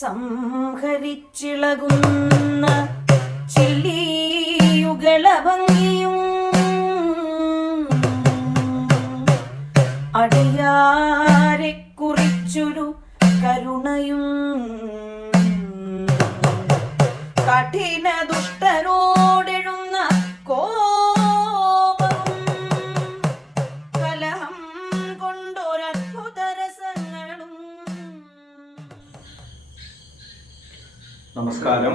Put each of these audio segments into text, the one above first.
സംഹരിച്ചിളകുന്ന ചില്ലിയുകളഭംഗിയും അടിയാരെ കുറിച്ചൊരു കരുണയും കഠിന ദുഷ്ടരോടെഴുന്ന കോപവും കലഹം കൊണ്ടൊരത്ഭുത രസങ്ങളും. നമസ്കാരം,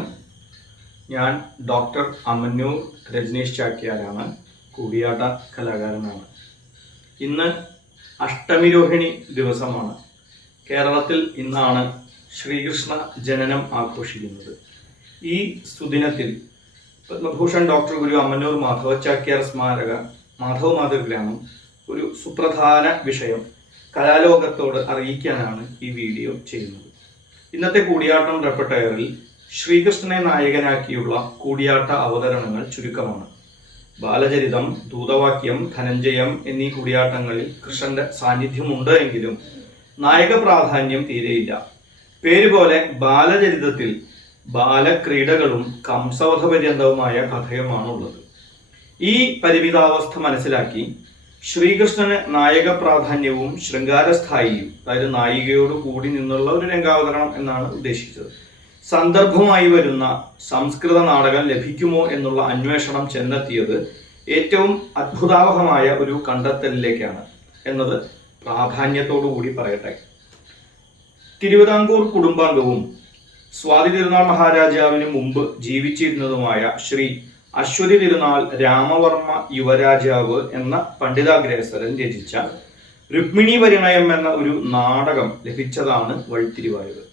ഞാൻ ഡോക്ടർ അമന്നൂർ രജനീഷ് ചാക്യാരാണ്. കൂടിയാട്ട കലാകാരനാണ്. ഇന്ന് അഷ്ടമിരോഹിണി ദിവസമാണ്. കേരളത്തിൽ ഇന്നാണ് ശ്രീകൃഷ്ണ ജനനം ആഘോഷിക്കുന്നത്. ഈ സുദിനത്തിൽ പത്മഭൂഷൺ ഡോക്ടർ ഗുരു അമന്നൂർ മാധവ ചാക്യാർ സ്മാരക മാധവ മാതൃഗ്രാമം ഒരു സുപ്രധാന വിഷയം കലാലോകത്തോട് അറിയിക്കാനാണ് ഈ വീഡിയോ ചെയ്യുന്നത്. ഇന്നത്തെ കൂടിയാട്ടം റെപ്പർട്ടയറിൽ ശ്രീകൃഷ്ണനെ നായകനാക്കിയുള്ള കൂടിയാട്ട അവതരണങ്ങൾ ചുരുക്കമാണ്. ബാലചരിതം, ദൂതവാക്യം, ധനഞ്ജയം എന്നീ കൂടിയാട്ടങ്ങളിൽ കൃഷ്ണന്റെ സാന്നിധ്യമുണ്ട് എങ്കിലും നായക പ്രാധാന്യം തീരെയില്ല. പേരുപോലെ ബാലചരിതത്തിൽ ബാലക്രീഡകളും കംസവധപര്യന്തവുമായ കഥയുമാണുള്ളത്. ഈ പരിമിതാവസ്ഥ മനസ്സിലാക്കി ശ്രീകൃഷ്ണന് നായക പ്രാധാന്യവും ശൃംഗാരസ്ഥായിയും, അതായത് നായികയോട് കൂടി നിന്നുള്ള ഒരു രംഗാവതരണം എന്നാണ് ഉദ്ദേശിച്ചത്, സന്ദർഭമായി വരുന്ന സംസ്കൃത നാടകം ലഭിക്കുമോ എന്നുള്ള അന്വേഷണം ചെന്നെത്തിയത് ഏറ്റവും അത്ഭുതാവഹമായ ഒരു കണ്ടെത്തലിലേക്കാണ് എന്നത് പ്രാധാന്യത്തോടുകൂടി പറയട്ടെ. തിരുവിതാംകൂർ കുടുംബാംഗവും സ്വാതി തിരുനാൾ മഹാരാജാവിന് മുമ്പ് ജീവിച്ചിരുന്നതുമായ ശ്രീ അശ്വതി തിരുനാൾ രാമവർമ്മ യുവരാജാവ് എന്ന പണ്ഡിതാഗ്രേസരൻ രചിച്ച രുക്മിണി പരിണയം എന്ന ഒരു നാടകം ലഭിച്ചതാണ് വഴിത്തിരിവായത്.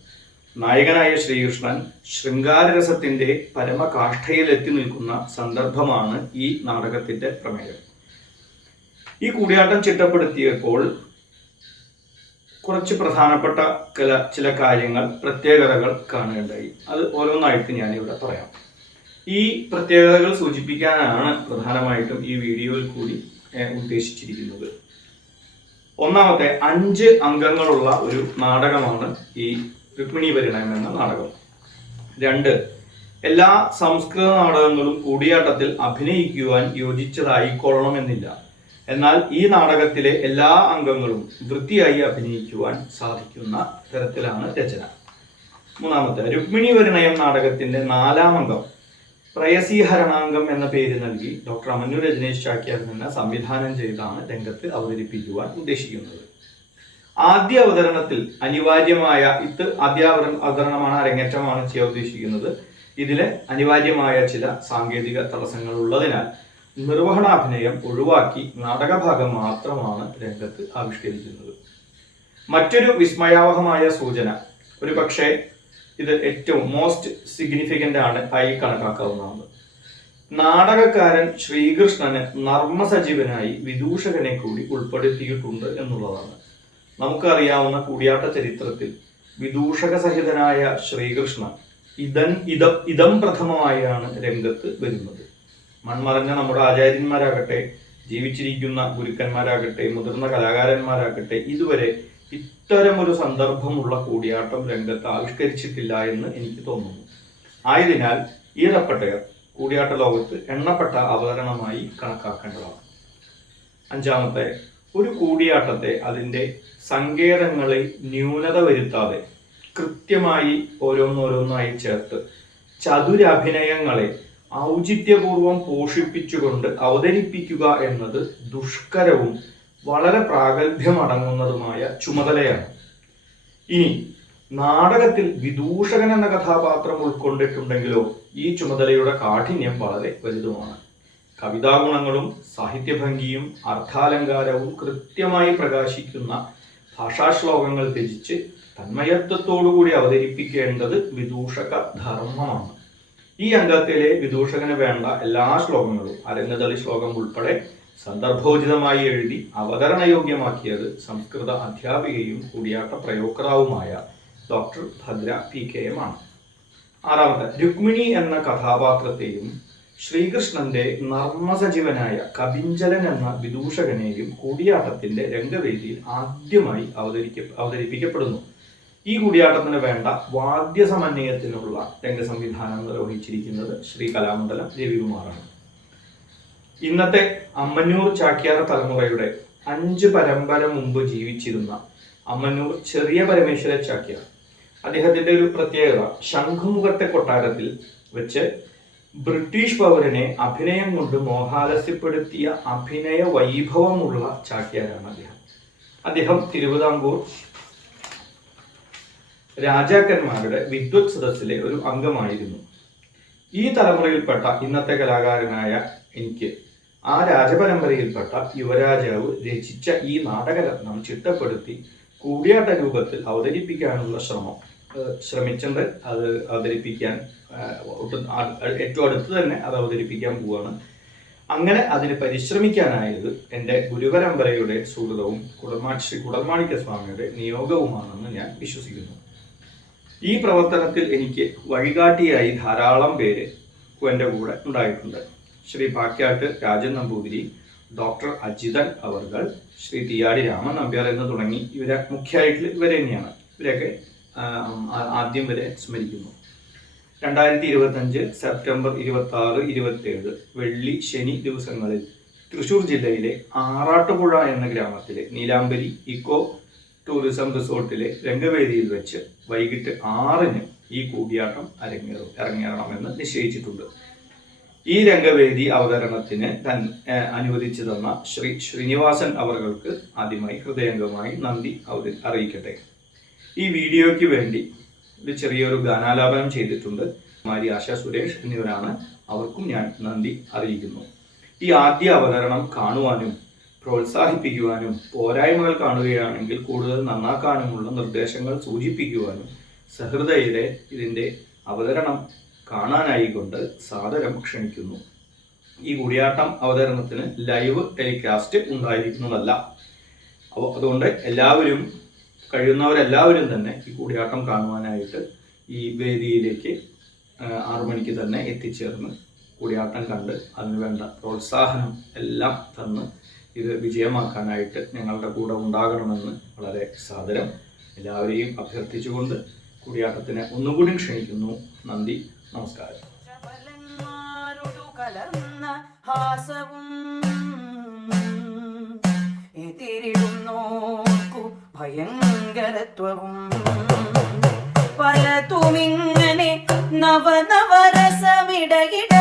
നായകനായ ശ്രീകൃഷ്ണൻ ശൃംഗാരരസത്തിന്റെ പരമകാഷ്ഠയിൽ എത്തി നിൽക്കുന്ന സന്ദർഭമാണ് ഈ നാടകത്തിന്റെ പ്രമേയം. ഈ കൂടിയാട്ടം ചിട്ടപ്പെടുത്തിയപ്പോൾ കുറച്ച് പ്രധാനപ്പെട്ട ചില കാര്യങ്ങൾ, പ്രത്യേകതകൾ കാണുകയുണ്ടായി. അത് ഓരോന്നായിട്ട് ഞാനിവിടെ പറയാം. ഈ പ്രത്യേകതകൾ സൂചിപ്പിക്കാനാണ് പ്രധാനമായിട്ടും ഈ വീഡിയോയിൽ കൂടി ഉദ്ദേശിച്ചിരിക്കുന്നത്. ഒന്നാമത്തെ, 5 അംഗങ്ങളുള്ള ഒരു നാടകമാണ് ഈ രുക്മിണി പരിണയം എന്ന നാടകം. 2, എല്ലാ സംസ്കൃത നാടകങ്ങളും കൂടിയാട്ടത്തിൽ അഭിനയിക്കുവാൻ യോജിച്ചതായിക്കൊള്ളണമെന്നില്ല. എന്നാൽ ഈ നാടകത്തിലെ എല്ലാ അംഗങ്ങളും വൃത്തിയായി അഭിനയിക്കുവാൻ സാധിക്കുന്ന തരത്തിലാണ് രചന. 3, രുക്മിണി പരിണയം നാടകത്തിന്റെ 4-ാം അംഗം പ്രയസീഹരണാംഗം എന്ന പേര് നൽകി ഡോക്ടർ അമന്നൂർ രജനീഷ് ചാക്യാർ തന്നെ സംവിധാനം ചെയ്താണ് രംഗത്ത് അവതരിപ്പിക്കുവാൻ ഉദ്ദേശിക്കുന്നത്. ആദ്യ അവതരണത്തിൽ അനിവാര്യമായ അവതരണമാണ്, അരങ്ങേറ്റമാണ് ചെയ്യാൻ ഉദ്ദേശിക്കുന്നത്. ഇതില് അനിവാര്യമായ ചില സാങ്കേതിക തടസ്സങ്ങൾ ഉള്ളതിനാൽ നിർവഹണാഭിനയം ഒഴിവാക്കി നാടകഭാഗം മാത്രമാണ് രംഗത്ത് ആവിഷ്കരിക്കുന്നത്. മറ്റൊരു വിസ്മയാവഹമായ സൂചന, ഒരു പക്ഷേ ഇത് ഏറ്റവും മോസ്റ്റ് സിഗ്നിഫിക്കന്റ് ആയി കണക്കാക്കാവുന്നതാണ്. നാടകക്കാരൻ ശ്രീകൃഷ്ണന് നർമ്മസജീവനായി വിദൂഷകനെ കൂടി ഉൾപ്പെടുത്തിയിട്ടുണ്ട് എന്നുള്ളതാണ്. നമുക്കറിയാവുന്ന കൂടിയാട്ട ചരിത്രത്തിൽ വിദൂഷക സഹിതനായ ശ്രീകൃഷ്ണൻ ഇതം പ്രഥമമായാണ് രംഗത്ത് വരുന്നത്. മൺമറഞ്ഞ നമ്മുടെ ആചാര്യന്മാരാകട്ടെ, ജീവിച്ചിരിക്കുന്ന ഗുരുക്കന്മാരാകട്ടെ, മുതിർന്ന കലാകാരന്മാരാകട്ടെ, ഇതുവരെ ഇത്തരമൊരു സന്ദർഭമുള്ള കൂടിയാട്ടം രംഗത്ത് ആവിഷ്കരിച്ചിട്ടില്ല എന്ന് എനിക്ക് തോന്നുന്നു. ആയതിനാൽ ഈ റെപ്പർട്ടയർ കൂടിയാട്ട ലോകത്ത് എണ്ണപ്പെട്ട അവതരണമായി കണക്കാക്കേണ്ടതാണ്. 5, ഒരു കൂടിയാട്ടത്തെ അതിൻ്റെ സങ്കേതങ്ങളിൽ ന്യൂനത വരുത്താതെ കൃത്യമായി ഓരോന്നോരോന്നായി ചേർത്ത് ചതുരഭിനയങ്ങളെ ഔചിത്യപൂർവം പോഷിപ്പിച്ചുകൊണ്ട് അവതരിപ്പിക്കുക എന്നത് ദുഷ്കരവും വളരെ പ്രാഗൽഭ്യമടങ്ങുന്നതുമായ ചുമതലയാണ്. ഇനി നാടകത്തിൽ വിദൂഷകൻ എന്ന കഥാപാത്രം ഉൾക്കൊണ്ടിട്ടുണ്ടെങ്കിലോ ഈ ചുമതലയുടെ കാഠിന്യം വളരെ വലുതുമാണ്. കവിതാഗുണങ്ങളും സാഹിത്യഭംഗിയും അർത്ഥാലങ്കാരവും കൃത്യമായി പ്രകാശിക്കുന്ന ഭാഷാശ്ലോകങ്ങൾ രചിച്ച് തന്മയത്വത്തോടുകൂടി അവതരിപ്പിക്കേണ്ടത് വിദൂഷക ധർമ്മമാണ്. ഈ അംഗത്തിലെ വിദൂഷകന് വേണ്ട എല്ലാ ശ്ലോകങ്ങളും, അരങ്ങതളി ശ്ലോകം ഉൾപ്പെടെ സന്ദർഭോചിതമായി എഴുതി അവതരണയോഗ്യമാക്കിയത് സംസ്കൃത അധ്യാപികയും കൂടിയാട്ട പ്രയോക്താവുമായ ഡോക്ടർ ഭദ്ര PKM ആണ്. 6, രുക്മിണി എന്ന കഥാപാത്രത്തെയും ശ്രീകൃഷ്ണന്റെ നർമ്മസജീവനായ കപിഞ്ചലൻ എന്ന വിദൂഷകനെയും കൂടിയാട്ടത്തിന്റെ രംഗവേദിയിൽ ആദ്യമായി അവതരിപ്പിക്കപ്പെടുന്നു. ഈ കൂടിയാട്ടത്തിന് വേണ്ട വാദ്യസമന്വയത്തിനുള്ള രംഗസംവിധാനം നിർവഹിച്ചിരിക്കുന്നത് ശ്രീ കലാമണ്ഡലം രവികുമാറാണ്. ഇന്നത്തെ അമ്മന്നൂർ ചാക്യാര തലമുറയുടെ 5 പരമ്പര മുമ്പ് ജീവിച്ചിരുന്ന അമ്മന്നൂർ ചെറിയ പരമേശ്വര ചാക്യാർ, അദ്ദേഹത്തിന്റെ ഒരു പ്രത്യേകത, ശംഖുമുഖത്തെ കൊട്ടാരത്തിൽ വെച്ച് ബ്രിട്ടീഷ് പൗരനെ അഭിനയം കൊണ്ട് മോഹാലസ്യപ്പെടുത്തിയ അഭിനയ വൈഭവമുള്ള ചാക്യാരാണ് അദ്ദേഹം തിരുവിതാംകൂർ രാജാക്കന്മാരുടെ വിദ്വത് സദസ്സിലെ ഒരു അംഗമായിരുന്നു. ഈ തലമുറയിൽപ്പെട്ട ഇന്നത്തെ കലാകാരനായ എനിക്ക് ആ രാജപരമ്പരയിൽപ്പെട്ട യുവരാജാവ് രചിച്ച ഈ നാടകരത്നം ചിട്ടപ്പെടുത്തി കൂടിയാട്ട രൂപത്തിൽ അവതരിപ്പിക്കാനുള്ള ശ്രമിച്ചിട്ടുണ്ട്. അത് അവതരിപ്പിക്കാൻ ഏറ്റവും അടുത്ത് തന്നെ അത് അവതരിപ്പിക്കാൻ പോവാണ്. അങ്ങനെ അതിന് പരിശ്രമിക്കാനായത് എൻ്റെ ഗുരുപരമ്പരയുടെ സുഹൃതവും ശ്രീ കുടൽമാണിക്യ സ്വാമിയുടെ നിയോഗവുമാണെന്ന് ഞാൻ വിശ്വസിക്കുന്നു. ഈ പ്രവർത്തനത്തിൽ എനിക്ക് വഴികാട്ടിയായി ധാരാളം പേര് എൻ്റെ കൂടെ ഉണ്ടായിട്ടുണ്ട്. ശ്രീ പാക്യാട്ട് രാജൻ നമ്പൂതിരി, ഡോക്ടർ അജിതൻ അവർകൾ, ശ്രീ തിയാടി രാമൻ നമ്പ്യാർ എന്ന് തുടങ്ങി മുഖ്യമായിട്ട് ഇവരെ തന്നെയാണ്. ഇവരെയൊക്കെ ആദ്യം വരെ സ്മരിക്കുന്നു. 2025 സെപ്റ്റംബർ 26, 27 വെള്ളി ശനി ദിവസങ്ങളിൽ തൃശ്ശൂർ ജില്ലയിലെ ആറാട്ടുപുഴ എന്ന ഗ്രാമത്തിലെ നീലാംബരി ഇക്കോ ടൂറിസം റിസോർട്ടിലെ രംഗവേദിയിൽ വെച്ച് വൈകിട്ട് 6-ന് ഈ കൂടിയാട്ടം അരങ്ങേറണമെന്ന് നിശ്ചയിച്ചിട്ടുണ്ട്. ഈ രംഗവേദി അവതരണത്തിന് അനുവദിച്ചു തന്ന ശ്രീ ശ്രീനിവാസൻ അവർക്ക് ആദ്യമായി ഹൃദയംഗമായി നന്ദി അറിയിക്കട്ടെ. ഈ വീഡിയോയ്ക്ക് വേണ്ടി ഒരു ചെറിയൊരു ഗാനാലാപനം ചെയ്തിട്ടുണ്ട് കുമാരി ആശ സുരേഷ് എന്നിവരാണ്. അവർക്കും ഞാൻ നന്ദി അറിയിക്കുന്നു. ഈ ആദ്യ അവതരണം കാണുവാനും പ്രോത്സാഹിപ്പിക്കുവാനും പോരായ്മകൾ കാണുകയാണെങ്കിൽ കൂടുതൽ നന്നാക്കാനുമുള്ള നിർദ്ദേശങ്ങൾ സൂചിപ്പിക്കുവാനും സഹൃദയരെ ഇതിൻ്റെ അവതരണം കാണാനായിക്കൊണ്ട് സാദരം ക്ഷണിക്കുന്നു. ഈ കൂടിയാട്ടം അവതരണത്തിന് ലൈവ് ടെലികാസ്റ്റ് ഉണ്ടായിരിക്കുന്നതല്ല. അതുകൊണ്ട് കഴിയുന്നവരെല്ലാവരും തന്നെ ഈ കൂടിയാട്ടം കാണുവാനായിട്ട് ഈ വേദിയിലേക്ക് 6 മണിക്ക് തന്നെ എത്തിച്ചേർന്ന് കൂടിയാട്ടം കണ്ട് അതിനുവേണ്ട പ്രോത്സാഹനം എല്ലാം തന്ന് ഇത് വിജയമാക്കാനായിട്ട് ഞങ്ങളുടെ കൂടെ ഉണ്ടാകണമെന്ന് വളരെ സാദരം എല്ലാവരെയും അഭ്യർത്ഥിച്ചുകൊണ്ട് കൂടിയാട്ടത്തിന് ഒന്നുകൂടി ക്ഷണിക്കുന്നു. നന്ദി, നമസ്കാരം. ഭയങ്കരത്വവും പലതുമിങ്ങനെ നവനവരസമിടയിട